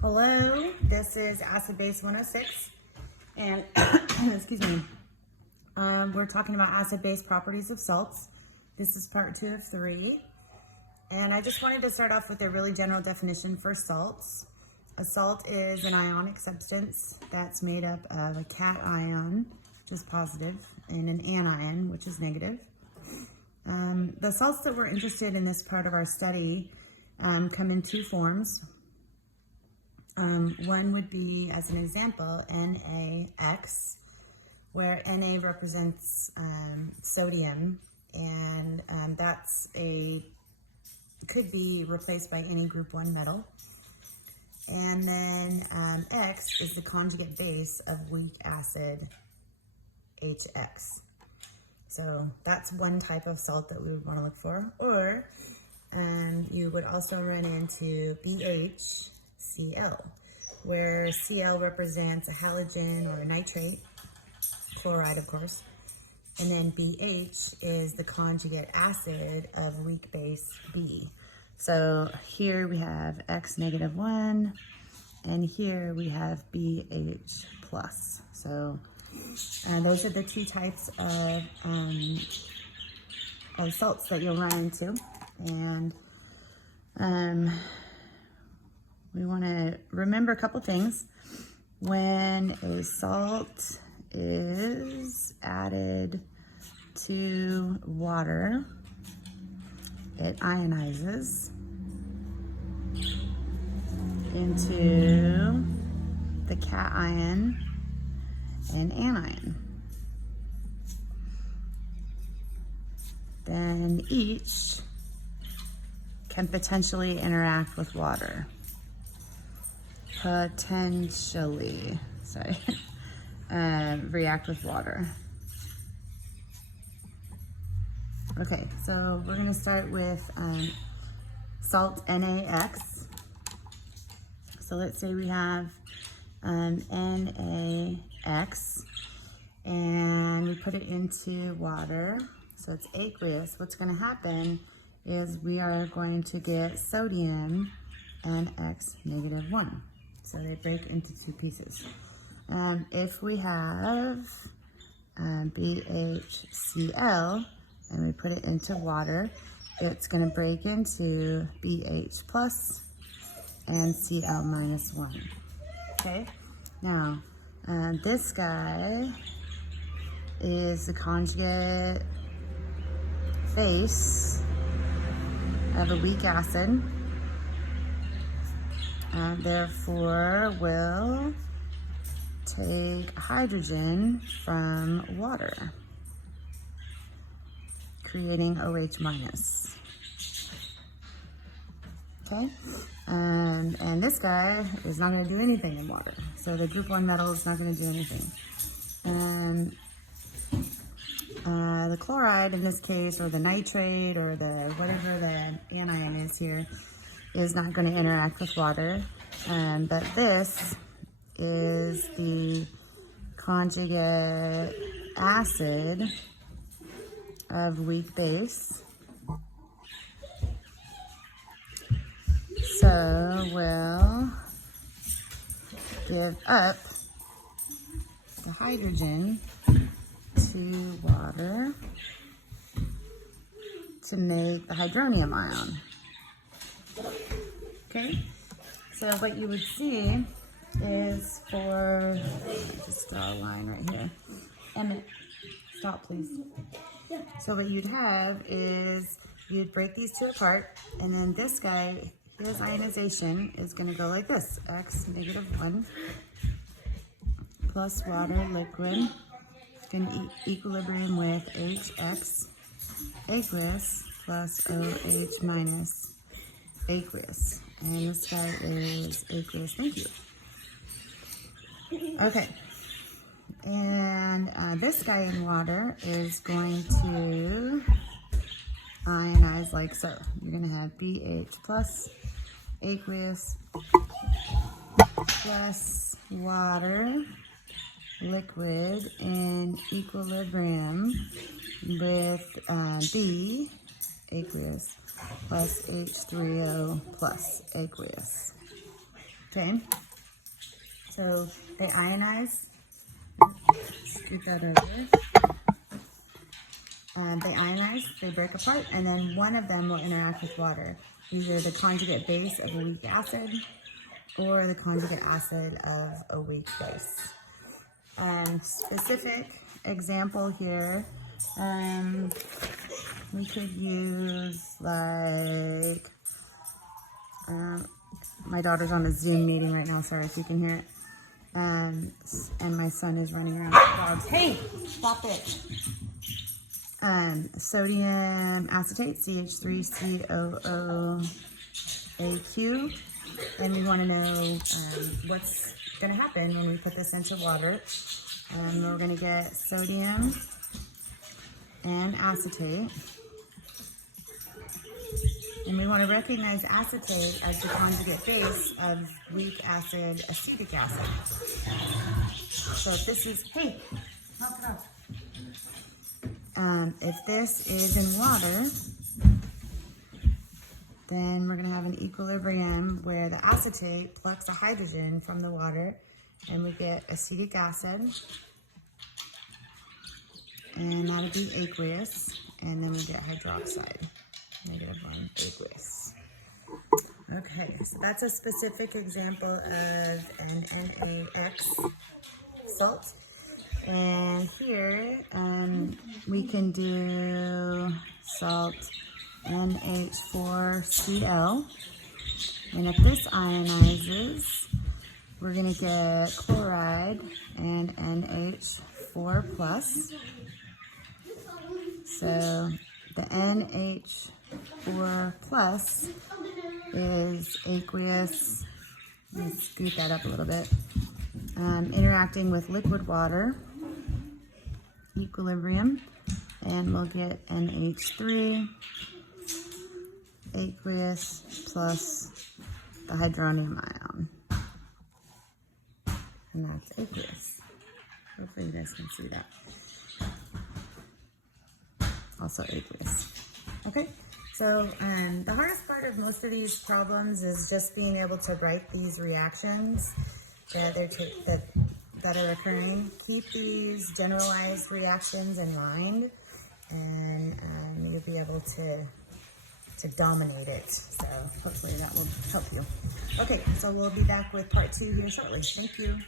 Hello, this is Acid Base 106, and excuse me, we're talking about acid-base properties of salts. This is part 2 of 3, and I just wanted to start off with a really general definition for salts. A salt is an ionic substance that's made up of a cation, which is positive, and an anion, which is negative. The salts that we're interested in this part of our study come in 2 forms. One would be, as an example, NaX, where Na represents sodium, and could be replaced by any group 1 metal. And then X is the conjugate base of weak acid HX. So that's one type of salt that we would want to look for. Or you would also run into BHCl, where Cl represents a halogen or a nitrate, chloride of course, and then BH is the conjugate acid of weak base B. So here we have X -1, and here we have BH plus. So those are the 2 types of salts that you'll run into, and we want to remember a couple things. When a salt is added to water, it ionizes into the cation and anion. Then each can potentially interact with water. React with water. Okay, so we're going to start with salt NaX. So let's say we have NaX, and we put it into water, so it's aqueous. What's going to happen is we are going to get sodium and X -1. So they break into 2 pieces. If we have BHCl and we put it into water, it's going to break into BH plus and Cl -1. Okay, now this guy is the conjugate base of a weak acid. Therefore will take hydrogen from water, creating OH minus. Okay, and this guy is not going to do anything in water, so the group 1 metal is not going to do anything. And the chloride in this case, or the nitrate, or the whatever the anion is here, is not going to interact with water, but this is the conjugate acid of weak base, so we'll give up the hydrogen to water to make the hydronium ion. Okay, so what you would see is just draw a line right here. Emmett, stop please. Yeah. So what you'd have is you'd break these 2 apart, and then this guy, his ionization is going to go like this: X -1 plus water liquid, going to equilibrium with HX aqueous plus OH minus aqueous. And this guy is aqueous, thank you. Okay, and this guy in water is going to ionize like so. You're going to have BH plus aqueous plus water liquid in equilibrium with B aqueous plus H3O plus aqueous. Okay, so they ionize. Scoot that over. They ionize, they break apart, and then one of them will interact with water, either the conjugate base of a weak acid or the conjugate acid of a weak base. Specific example here, we could use like, my daughter's on a Zoom meeting right now, sorry if you can hear it. And my son is running around with dogs. Hey, stop it. Sodium acetate, CH3COOAQ. And we want to know what's going to happen when we put this into water. We're going to get sodium and acetate. And we want to recognize acetate as the conjugate base of weak acid, acetic acid. So if this is, hey, knock it off. If this is in water, then we're going to have an equilibrium where the acetate plucks a hydrogen from the water and we get acetic acid. And that'll be aqueous. And then we get hydroxide. -1 aqueous. Okay, so that's a specific example of an NaX salt. And here we can do salt NH4Cl. And if this ionizes, we're going to get chloride and NH4 plus. So the NH4 plus is aqueous. Let's scoot that up a little bit. Interacting with liquid water, equilibrium, and we'll get NH3 aqueous plus the hydronium ion, and that's aqueous. Hopefully you guys can see that. Also aqueous. Okay, so the hardest part of most of these problems is just being able to write these reactions that are occurring. Keep these generalized reactions in mind, and you'll be able to dominate it. So hopefully that will help you. Okay, so we'll be back with part 2 here shortly. Thank you.